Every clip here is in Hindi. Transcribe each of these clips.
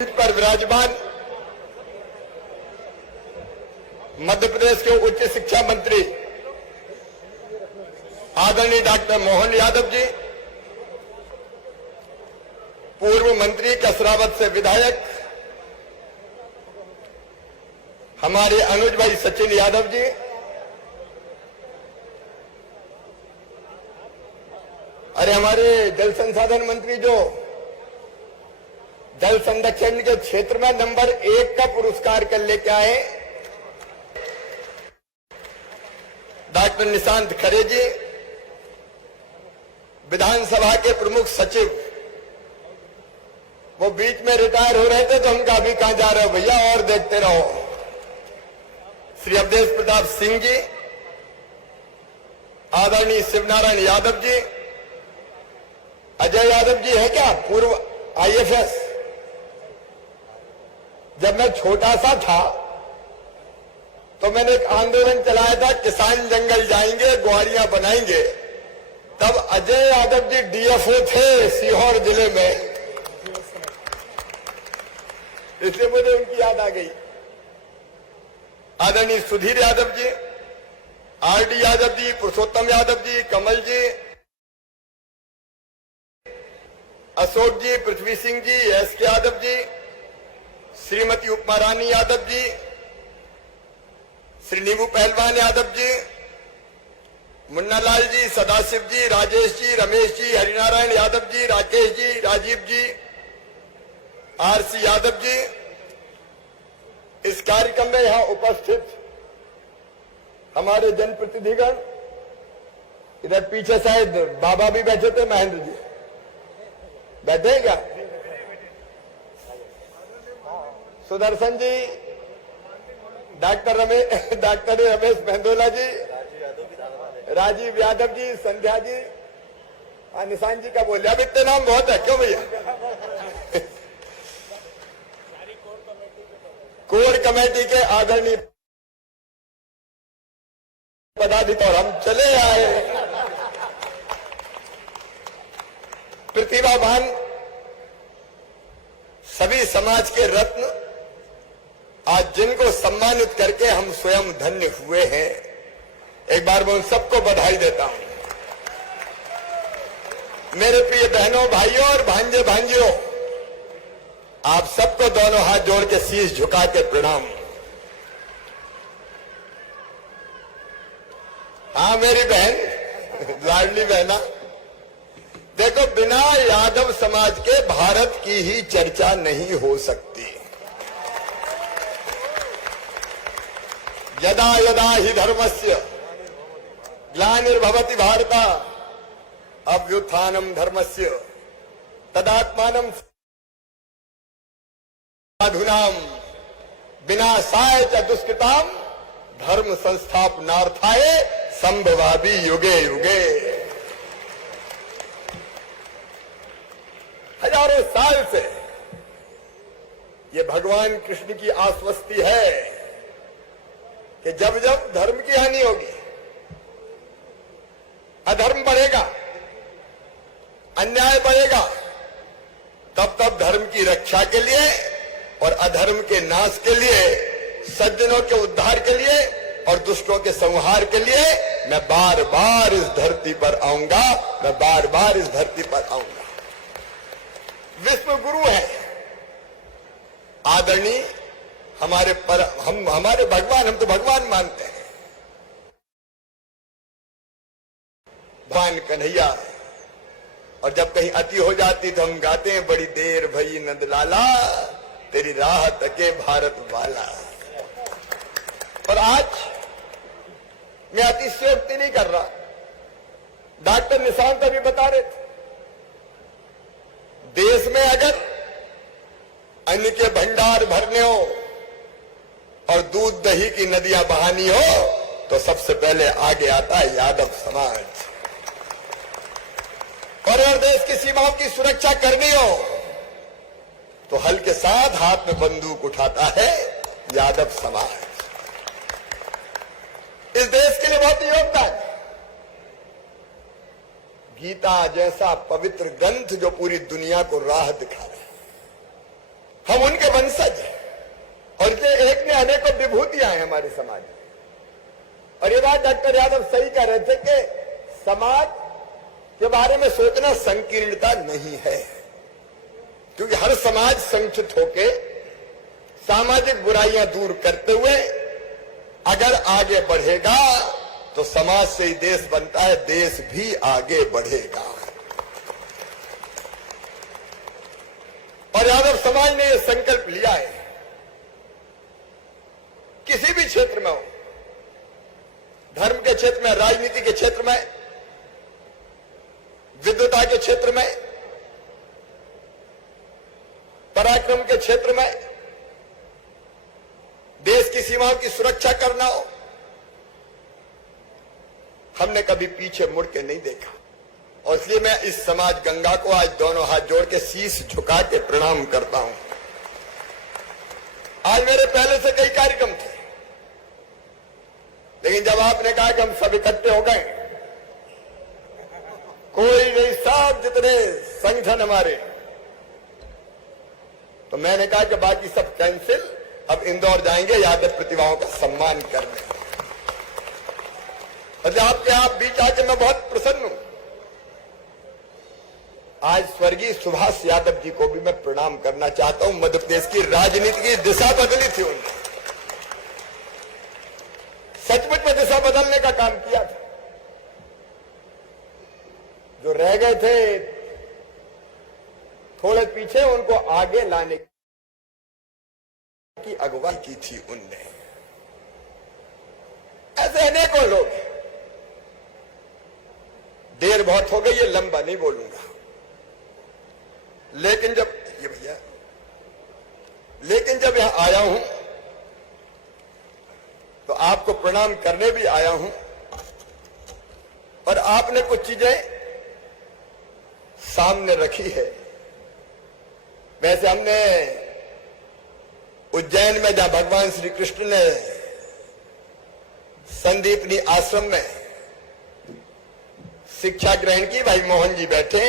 पर विराजमान मध्य प्रदेश के उच्च शिक्षा मंत्री आदरणीय डॉक्टर मोहन यादव जी, पूर्व मंत्री कसरावत से विधायक हमारे अनुज भाई सचिन यादव जी, अरे हमारे जल संसाधन मंत्री जो जल संरक्षण के क्षेत्र में नंबर 1 का पुरस्कार कर लेके आए, डॉक्टर निशांत खरे जी, विधानसभा के प्रमुख सचिव, वो बीच में रिटायर हो रहे थे तो हम अभी कहां जा रहे हो भैया, और देखते रहो। श्री अवधेश प्रताप सिंह जी, आदरणीय शिवनारायण यादव जी, अजय यादव जी है क्या, पूर्व आईएफएस। जब मैं छोटा सा था तो मैंने एक आंदोलन चलाया था, किसान जंगल जाएंगे ग्वारियां बनाएंगे, तब अजय यादव जी डीएफओ थे सीहोर जिले में, इसलिए मुझे उनकी याद आ गई। आदरणीय सुधीर यादव जी, आरडी यादव जी, पुरुषोत्तम यादव जी, कमल जी, अशोक जी, पृथ्वी सिंह जी, एसके यादव जी, श्रीमती उपमा रानी यादव जी, श्री नीबू पहलवान यादव जी, मुन्नालाल जी, सदाशिव जी, राजेश जी, रमेश जी, हरिनारायण यादव जी, राकेश जी, राजीव जी, आरसी यादव जी, इस कार्यक्रम में यहां उपस्थित हमारे जनप्रतिनिधिगण, इधर पीछे शायद बाबा भी बैठे थे, महेंद्र जी बैठे हैं क्या, सुदर्शन जी, डॉक्टर रमेश मेहंदोला जी, राजीव यादव जी, संध्या जी, निशान जी का बोलिए, अब इतने नाम बहुत है क्यों भैया। कोर कमेटी के आदरणीय पदाधिकारी, हम चले आए प्रतिभावान सभी समाज के रत्न, आज जिनको सम्मानित करके हम स्वयं धन्य हुए हैं, एक बार मैं उन सबको बधाई देता हूं। मेरे प्रिय बहनों, भाइयों और भांजे भांजियों, आप सबको दोनों हाथ जोड़ के शीश झुका के प्रणाम। हाँ मेरी बहन, लाडली बहना, देखो बिना यादव समाज के भारत की ही चर्चा नहीं हो सकती। यदा यदा ही धर्मस्य ग्लानिर्भवति भारत अभ्युत्थानम धर्मस्य तदात्मानं साधूनाम विनाशाय च दुष्कृताम धर्म संस्थापनार्थाय संभवामि युगे युगे। हजारों साल से ये भगवान कृष्ण की आश्वस्ति है कि जब जब धर्म की हानि होगी, अधर्म बढ़ेगा, अन्याय बढ़ेगा, तब तब धर्म की रक्षा के लिए और अधर्म के नाश के लिए, सज्जनों के उद्धार के लिए और दुष्टों के संहार के लिए मैं बार बार इस धरती पर आऊंगा, मैं बार बार इस धरती पर आऊंगा। विश्व गुरु है आदरणीय हमारे भगवान, हम तो भगवान मानते हैं, भगवान कन्हैया। और जब कहीं अति हो जाती तो हम गाते हैं, बड़ी देर भई नंदलाला तेरी राह तके भारत वाला। और आज मैं अतिशयोक्ति नहीं कर रहा, डॉक्टर निशांत अभी बता रहे थे, देश में अगर अन्न के भंडार भरने हो और दूध दही की नदियां बहानी हो तो सबसे पहले आगे आता है यादव समाज। और अगर देश की सीमाओं की सुरक्षा करनी हो तो हल के साथ हाथ में बंदूक उठाता है यादव समाज। इस देश के लिए बहुत योगदान, गीता जैसा पवित्र ग्रंथ जो पूरी दुनिया को राह दिखा रहा है, हम उनके वंशज हैं और इसलिए एक ने अनेकों विभूतियां हैं हमारे समाज में। और ये बात डॉक्टर यादव सही कह रहे थे कि समाज के बारे में सोचना संकीर्णता नहीं है, क्योंकि हर समाज संगठित होके सामाजिक बुराइयां दूर करते हुए अगर आगे बढ़ेगा तो समाज से ही देश बनता है, देश भी आगे बढ़ेगा। और यादव समाज ने यह संकल्प लिया है, किसी भी क्षेत्र में हो, धर्म के क्षेत्र में, राजनीति के क्षेत्र में, विद्वता के क्षेत्र में, पराक्रम के क्षेत्र में, देश की सीमाओं की सुरक्षा करना हो, हमने कभी पीछे मुड़ के नहीं देखा। और इसलिए मैं इस समाज गंगा को आज दोनों हाथ जोड़ के शीश झुका के प्रणाम करता हूं। आज मेरे पहले से कई कार्यक्रम थे, लेकिन जब आपने कहा कि हम सब इकट्ठे हो गए, कोई नहीं, सब जितने संगठन हमारे, तो मैंने कहा कि बाकी सब कैंसिल, अब इंदौर जाएंगे यादव प्रतिभाओं का सम्मान करने। और आपके आप बीच आके मैं बहुत प्रसन्न हूं। आज स्वर्गीय सुभाष यादव जी को भी मैं प्रणाम करना चाहता हूं। मध्य प्रदेश की राजनीति की दिशा बदली थी उन्होंने, सचमुच में दिशा बदलने का काम किया था। जो रह गए थे थोड़े पीछे, उनको आगे लाने की अगुवाई की थी उनने। ऐसे अनेकों लोग हैं। देर बहुत हो गई है, लंबा नहीं बोलूंगा, लेकिन जब यहां आया हूं तो आपको प्रणाम करने भी आया हूं। और आपने कुछ चीजें सामने रखी है। वैसे हमने उज्जैन में, जहां भगवान श्री कृष्ण ने संदीपनी आश्रम में शिक्षा ग्रहण की, भाई मोहन जी बैठे,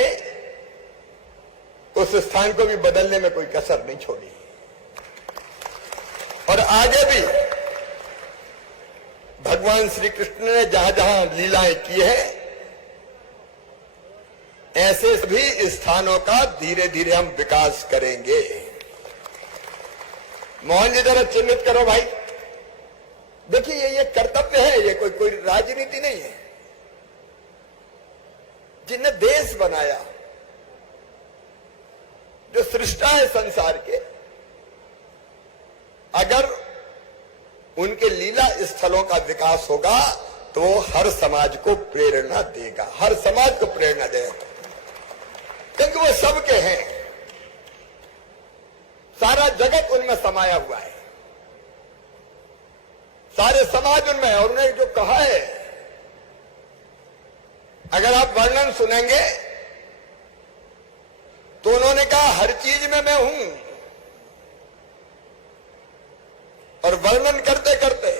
उस स्थान को भी बदलने में कोई कसर नहीं छोड़ी। और आगे भी भगवान श्री कृष्ण ने जहां जहां लीलाएं की है, ऐसे भी स्थानों का धीरे धीरे हम विकास करेंगे। मोहन जी जरा चिन्हित करो भाई। देखिए ये कर्तव्य है, ये कोई राजनीति नहीं है। जिन्हें देश बनाया, जो सृष्टा है संसार के, अगर उनके लीला स्थलों का विकास होगा तो वो हर समाज को प्रेरणा देगा, हर समाज को प्रेरणा देगा, क्योंकि वो सबके हैं। सारा जगत उनमें समाया हुआ है, सारे समाज उनमें है। और उन्होंने जो कहा है, अगर आप वर्णन सुनेंगे तो उन्होंने कहा हर चीज में मैं हूं। और वर्णन करते करते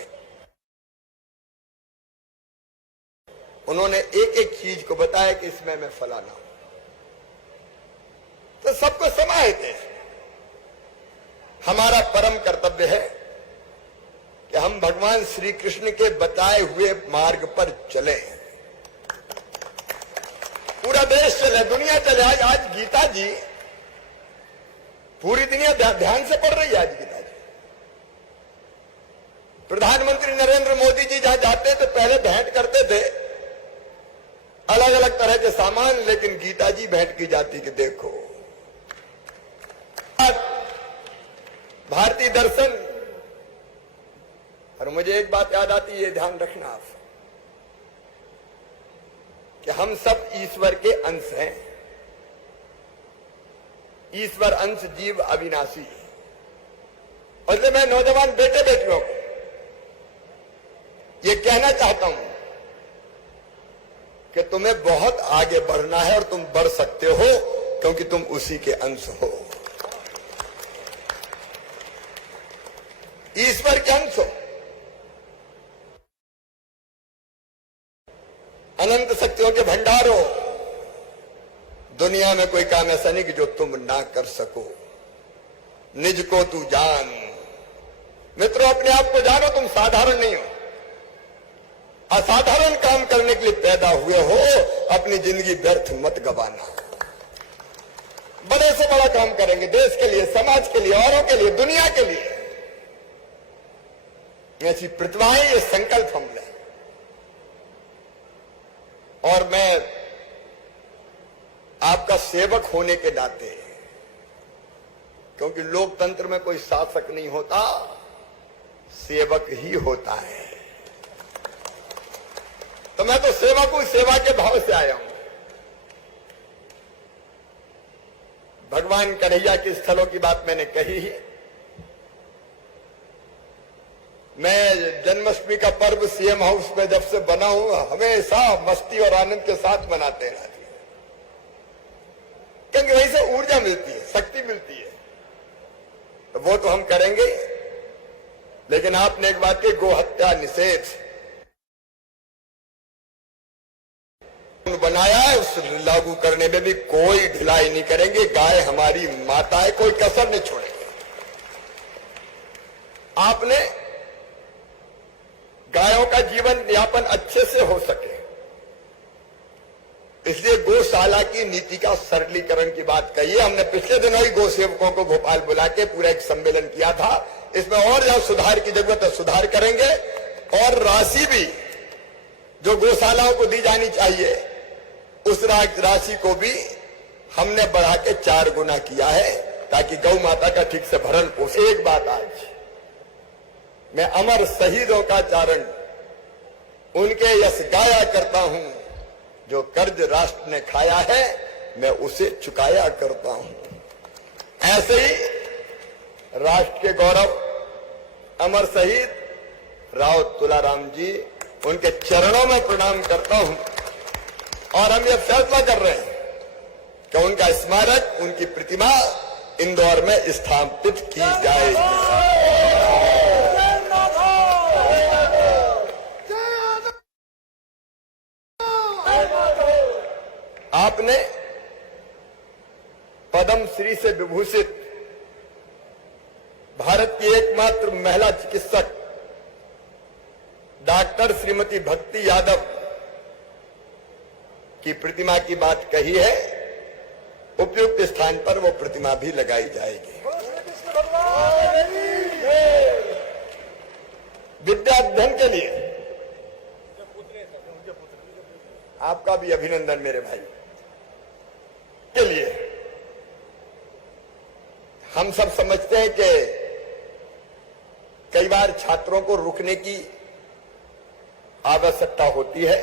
उन्होंने एक एक चीज को बताया कि इसमें मैं फलाना हूं, तो सबको समाहित है। हमारा परम कर्तव्य है कि हम भगवान श्री कृष्ण के बताए हुए मार्ग पर चले, पूरा देश चले, दुनिया चले। आज गीता जी पूरी दुनिया ध्यान से पढ़ रही है। आज गीता जी, प्रधानमंत्री नरेंद्र मोदी जी जहां जाते थे पहले भेंट करते थे अलग अलग तरह के सामान, लेकिन गीता जी भेंट की जाती कि देखो भारतीय दर्शन। और मुझे एक बात याद आती है, ध्यान रखना आप, कि हम सब ईश्वर के अंश हैं। ईश्वर अंश जीव अविनाशी। और इसलिए मैं नौजवान बेटे बेटियों को ये कहना चाहता हूं कि तुम्हें बहुत आगे बढ़ना है और तुम बढ़ सकते हो, क्योंकि तुम उसी के अंश हो, ईश्वर के अंश हो। अनंत शक्तियों के भंडार हो। दुनिया में कोई काम ऐसा नहीं कि जो तुम ना कर सको। निज को तू जान। मित्रों, अपने आप को जानो, तुम साधारण नहीं हो। असाधारण काम करने के लिए पैदा हुए हो। अपनी जिंदगी व्यर्थ मत गवाना। बड़े से बड़ा काम करेंगे, देश के लिए, समाज के लिए, औरों के लिए, दुनिया के लिए। ऐसी प्रतिभाएं, ये संकल्प हम लें। और मैं आपका सेवक होने के नाते, क्योंकि लोकतंत्र में कोई शासक नहीं होता, सेवक ही होता है, तो मैं तो सेवक हूं, सेवा के भाव से आया हूं। भगवान कन्हैया के स्थलों की बात मैंने कही ही। मैं जन्माष्टमी का पर्व सीएम हाउस में जब से बना हूं, हमेशा मस्ती और आनंद के साथ मनाते हैं, क्योंकि वहीं से ऊर्जा मिलती है, शक्ति मिलती है। तो वो तो हम करेंगे। लेकिन आपने एक बात की, गोहत्या निषेध बनाया है, उस लागू करने में भी कोई ढिलाई नहीं करेंगे। गाय हमारी माता है, कोई कसर नहीं छोड़ेंगे। आपने गायों का जीवन यापन अच्छे से हो सके, इसलिए गौशाला की नीति का सरलीकरण की बात कही है। हमने पिछले दिनों ही गौ सेवकों को भोपाल बुला के पूरा एक सम्मेलन किया था। इसमें और जहां सुधार की जरूरत है, सुधार करेंगे। और राशि भी जो गौशालाओं को दी जानी चाहिए, उस राशि को भी हमने बढ़ा के 4 गुना किया है, ताकि गौ माता का ठीक से भरण पोषण। एक बात आज मैं अमर शहीदों का चारण, उनके यश गाया करता हूं। जो कर्ज राष्ट्र ने खाया है, मैं उसे चुकाया करता हूं। ऐसे ही राष्ट्र के गौरव अमर शहीद राव तुलाराम जी, उनके चरणों में प्रणाम करता हूं। और हम ये फैसला कर रहे हैं कि उनका स्मारक, उनकी प्रतिमा इंदौर में स्थापित की जाएगी। आपने पद्म श्री से विभूषित भारत की एकमात्र महिला चिकित्सक डॉक्टर श्रीमती भक्ति यादव की प्रतिमा की बात कही है। उपयुक्त स्थान पर वो प्रतिमा भी लगाई जाएगी। विद्या अध्ययन के लिए आपका भी अभिनंदन मेरे भाई। के लिए हम सब समझते हैं कि कई बार छात्रों को रुकने की आवश्यकता होती है,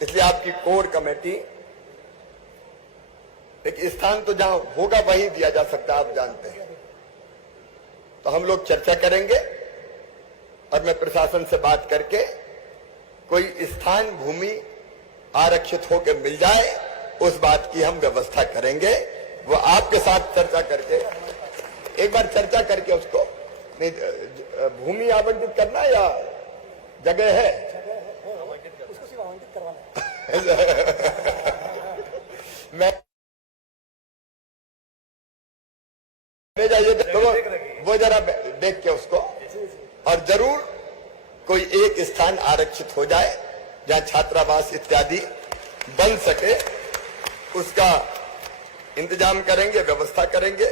इसलिए आपकी कोर कमेटी एक स्थान तो जहां होगा वहीं दिया जा सकता है, आप जानते हैं। तो हम लोग चर्चा करेंगे और मैं प्रशासन से बात करके कोई स्थान, भूमि आरक्षित होकर मिल जाए, उस बात की हम व्यवस्था करेंगे। वो आपके साथ चर्चा करके, एक बार चर्चा करके उसको नहीं, भूमि आवंटित करना या जगह है, उसको सिर्फ आवंटित करवाना मैं ले जाइए तो वो जरा देख के उसको, और जरूर कोई एक स्थान आरक्षित हो जाए जहां छात्रावास इत्यादि बन सके, उसका इंतजाम करेंगे, व्यवस्था करेंगे।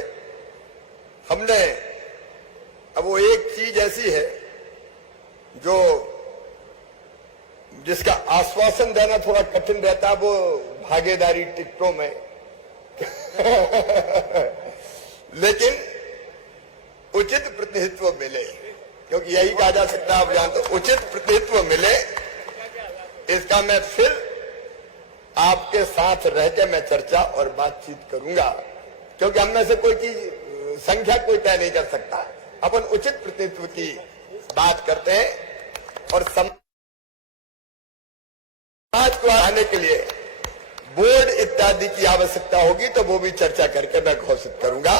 हमने अब वो एक चीज ऐसी है जो जिसका आश्वासन देना थोड़ा कठिन रहता है, वो भागीदारी टिकटों में लेकिन उचित प्रतिनिधित्व मिले, क्योंकि यही कहा जा सकता है, आप जानते हो, उचित प्रतिनिधित्व मिले। इसका मैं फिर आपके साथ रह के मैं चर्चा और बातचीत करूंगा, क्योंकि हम में से कोई चीज संख्या कोई तय नहीं कर सकता। अपन उचित प्रतिनिधित्व की बात करते हैं और समाज को आने के लिए बोर्ड इत्यादि की आवश्यकता होगी तो वो भी चर्चा करके मैं घोषित करूंगा।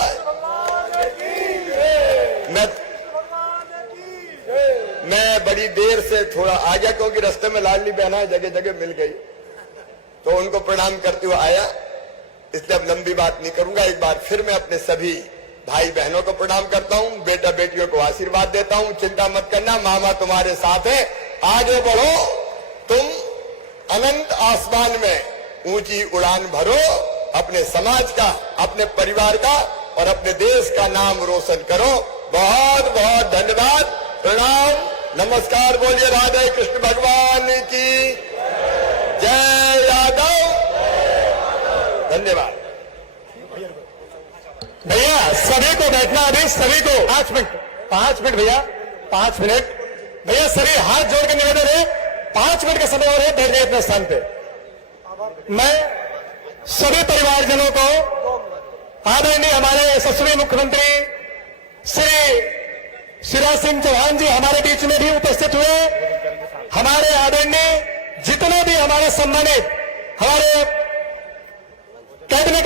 मैं बड़ी देर से थोड़ा आ गया, क्योंकि रास्ते में लाडली बहना जगह जगह मिल गई, तो उनको प्रणाम करते हुए आया, इसलिए अब लंबी बात नहीं करूंगा। एक बार फिर मैं अपने सभी भाई बहनों को प्रणाम करता हूं, बेटा बेटियों को आशीर्वाद देता हूं। चिंता मत करना, मामा तुम्हारे साथ है। आगे बढ़ो, तुम अनंत आसमान में ऊंची उड़ान भरो, अपने समाज का, अपने परिवार का और अपने देश का नाम रोशन करो। बहुत बहुत धन्यवाद, प्रणाम, नमस्कार। बोलिए राधे कृष्ण भगवान की जय यादव। धन्यवाद। भैया सभी को बैठना, अभी सभी को 5 मिनट भैया, 5 मिनट भैया, सभी हाथ जोड़ के निवेदन है, 5 मिनट का समय और है, बैठ जाए अपने स्थान पे। मैं सभी परिवारजनों को आदरणीय हमारे यशस्वी मुख्यमंत्री श्री शिवराज सिंह चौहान जी हमारे बीच में भी उपस्थित हुए। हमारे आदरणीय जितने भी हमारे सम्मानित हमारे कैबिनेट